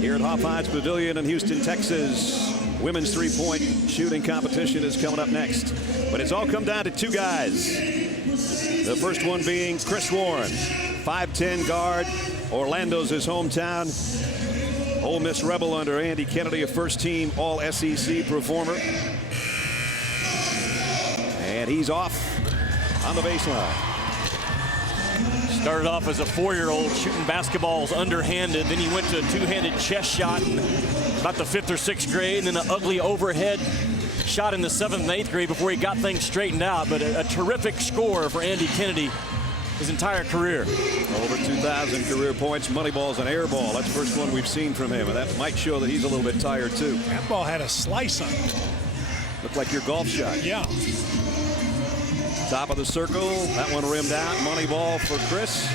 here at Hofheinz Pavilion in Houston, Texas. Women's three-point shooting competition is coming up next. But it's all come down to two guys. The first one being Chris Warren, 5'10" guard. Orlando's his hometown. Ole Miss Rebel under Andy Kennedy, a first-team All-SEC performer. And he's off on the baseline. Started off as a 4-year-old shooting basketballs underhanded. Then he went to a two-handed chest shot in about the 5th or 6th grade, and then an ugly overhead shot in the 7th and 8th grade before he got things straightened out. But a terrific scorer for Andy Kennedy his entire career. Over 2,000 career points, money balls, and air ball. That's the first one we've seen from him, and that might show that he's a little bit tired too. That ball had a slice on it. Looked like your golf shot. Yeah. Top of the circle, that one rimmed out. Money ball for Chris.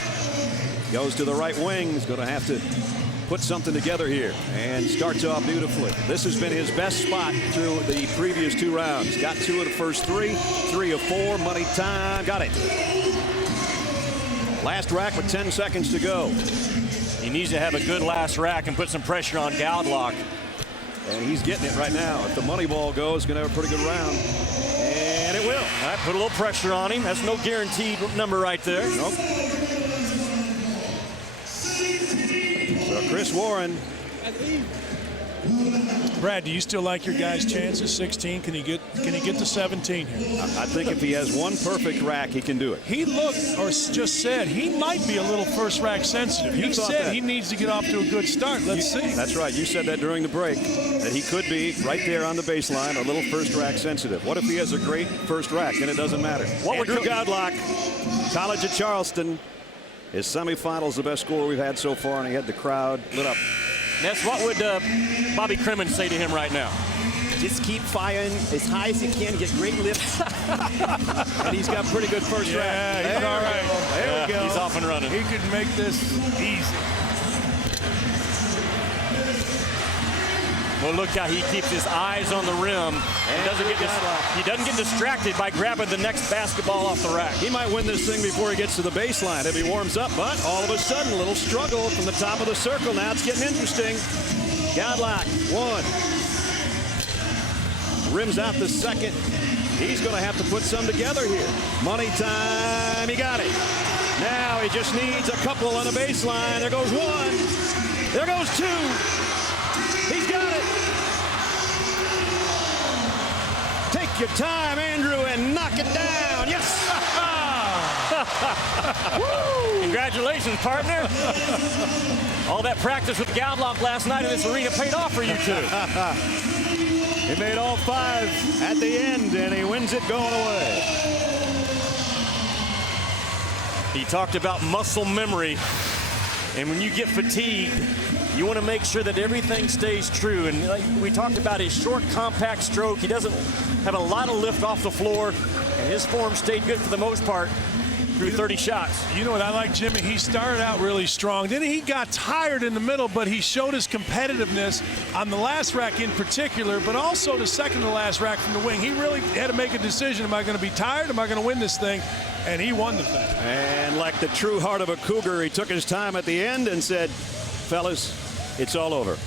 Goes to the right wing. He's going to have to put something together here and starts off beautifully. This has been his best spot through the previous 2 rounds. Got 2 of the first 3, 3 of 4. Money time. Got it. Last rack with 10 seconds to go. He needs to have a good last rack and put some pressure on Goudelock. And he's getting it right now. If the money ball goes, going to have a pretty good round. And it will. All right, put a little pressure on him. That's no guaranteed number right there. Nope. So Chris Warren. Brad, do you still like your guy's chances? 16. Can he get to 17 here? I think if he has one perfect rack, he can do it. He looked, or just said, he might be a little first rack sensitive. He said he needs to get off to a good start. Let's see. That's right. You said that during the break, that he could be right there on the baseline, a little first rack sensitive. What if he has a great first rack? Then it doesn't matter. Andrew Goudelock, College at Charleston. His semifinals, the best score we've had so far, and he had the crowd lit up. Ness, what would Bobby Crimmins say to him right now? Just keep firing as high as you can, get great lifts. And he's got pretty good first rack. Yeah, he's all right. There we go. He's off and running. He could make this easy. Well, look how he keeps his eyes on the rim and he doesn't get distracted by grabbing the next basketball off the rack. He might win this thing before he gets to the baseline if he warms up, but all of a sudden, a little struggle from the top of the circle. Now it's getting interesting. Goudelock, 1. Rims out the second. He's going to have to put some together here. Money time. He got it. Now he just needs a couple on the baseline. There goes 1. There goes 2. He's got it. Take your time, Andrew, and knock it down. Yes. Woo! Congratulations, partner. All that practice with Goudelock last night in this arena paid off for you two. He made all 5 at the end, and he wins it going away. He talked about muscle memory, and when you get fatigued, you want to make sure that everything stays true. And like we talked about his short, compact stroke. He doesn't have a lot of lift off the floor, and his form stayed good for the most part through 30 shots. You know what I like, Jimmy? He started out really strong. Then he got tired in the middle, but he showed his competitiveness on the last rack in particular, but also the second to last rack from the wing. He really had to make a decision. Am I going to be tired? Am I going to win this thing? And he won the thing. And like the true heart of a Cougar, he took his time at the end and said, fellas, it's all over.